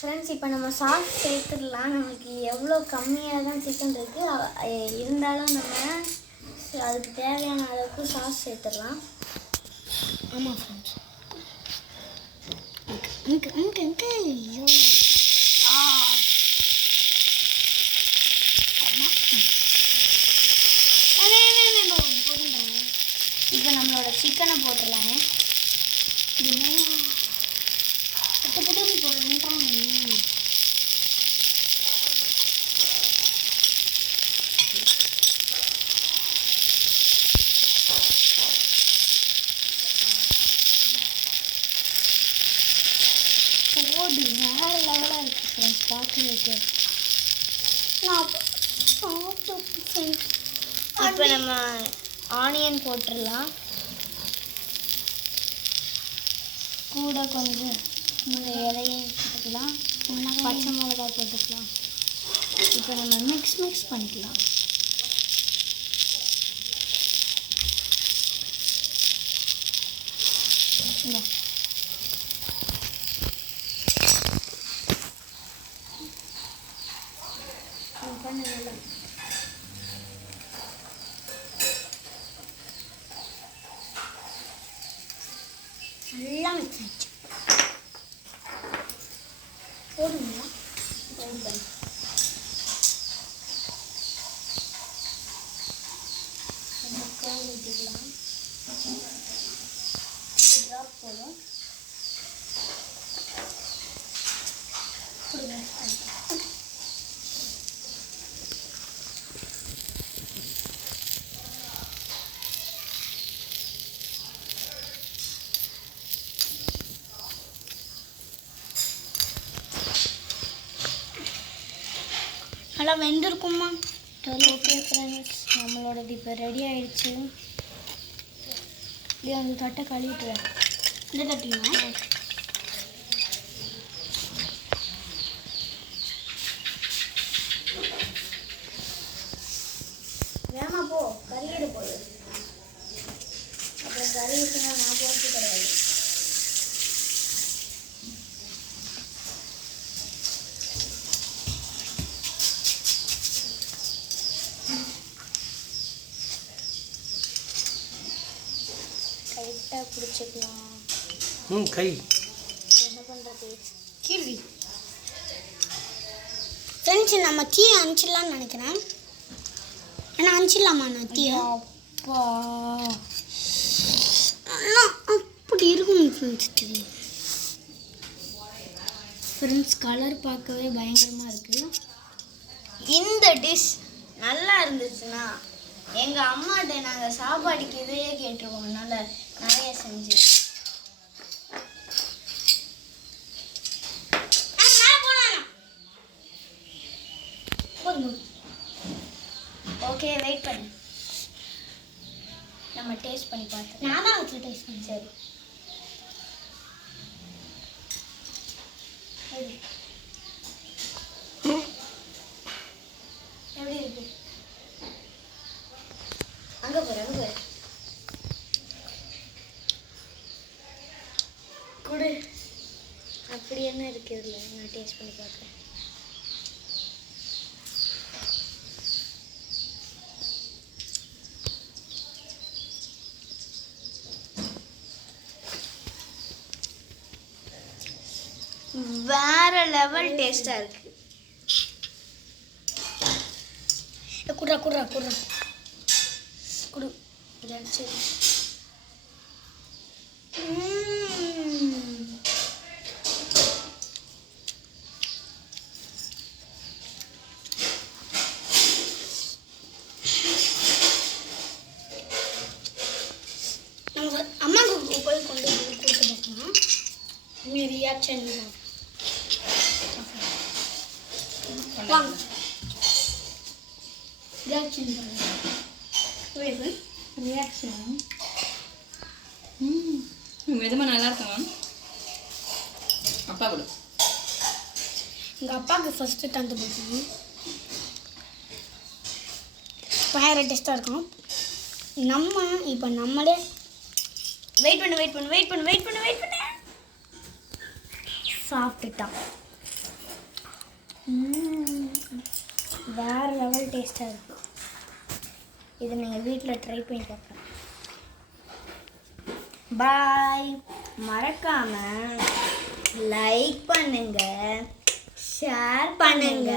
Friends, இப்போ நம்ம sauce சேர்த்துடலாம். நமக்கு எவ்வளோ கம்மியாக தான் சிக்கன் இருக்குது, இருந்தாலும் நம்ம அதுக்கு தேவையான அளவுக்கு சாஸ் சேர்த்துடலாம். ஆமாம் ஃப்ரெண்ட்ஸ். ஐயோ இப்போ நம்மளோட சிக்கனை போட்டுடலாங்க. போடு வேறு லெவலாக இருக்குது ஃப்ரெண்ட்ஸ் பார்க்குறதுக்கு. இப்போ நம்ம ஆனியன் போட்டுடலாம். கூட கொஞ்சம் இலையும் போட்டுக்கலாம், பச்சை மிளகா போட்டுக்கலாம். இப்போ நம்ம மிக்ஸ் பண்ணிக்கலாம். இந்த நல்லா மிக்ஸ் ஆச்சு. போடுங்களா ஊற்றிக்கலாம். ட்ராப் போதும். நல்லா வெந்திருக்குமா? ஓகே ஃப்ரெண்ட்ஸ், நம்மளோடது இப்போ ரெடி ஆகிடுச்சு. இல்லையா அந்த தட்டை கழுவிட்டுறேன். இந்த தட்டிங்களா? வேமா போ, கறியிடு போடு. அப்புறம் கறி ஊற்றினா நான் போட்டு கிடையாது. டைட்டாக பிடிச்சிக்கலாம். கை என்ன பண்ணுறது? கீழே ஃப்ரெண்ட்ஸ், நம்ம தீயை அனுப்பிச்சிடலான்னு நினைக்கிறேன். ஏன்னா அனுப்பிச்சிடலாமா? நான் தீயை அப்பா அப்படி இருக்கும் ஃப்ரெண்ட்ஸ். தெரியும் ஃப்ரெண்ட்ஸ், கலர் பார்க்கவே பயங்கரமாக இருக்குது. இந்த டிஷ் நல்லா இருந்துச்சுன்னா எங்கள் அம்மாட்ட நாங்கள் சாப்பாடுக்கு இதையே கேட்டுருவோம். அதனால் நிறைய செஞ்சு ஓகே, வெயிட் பண்ணு. நம்ம டேஸ்ட் பண்ணி பார்த்தோம். நான் தான் வச்சு டேஸ்ட் பண்ணி. சரி, எப்படி இருக்கு? அங்கே போகிற குடு. அப்படி என்ன இருக்கு இதில்? நான் டேஸ்ட் பண்ணி பார்க்குறேன். வேற லெவல் டேஸ்டாக இருக்கு. குடுறா குடுறா குடுறா குடு. சரி, நம்ம அம்மாவுக்கு போய் கொண்டு கொடுத்து பார்க்கலாம். ரியாக்ஷன் வாங்க. ரியாக்ஷன் ரியாக்ஷன் விதமாக நல்லா இருக்கும். அப்பா கொடு. எங்கள் அப்பாவுக்கு ஃபஸ்ட்டு தந்து போட்டோம். பயங்கர டேஸ்ட்டாக இருக்கும். நம்ம இப்போ நம்மளே வெயிட் பண்ணு சாப்பிட்டுட்டான். வேறு லெவல் டேஸ்ட்டாக இருக்குது. இதை நீங்கள் வீட்டில் ட்ரை பண்ணி பார்க்கலாம். பாய். மறக்காமல் லைக் பண்ணுங்க, ஷேர் பண்ணுங்க,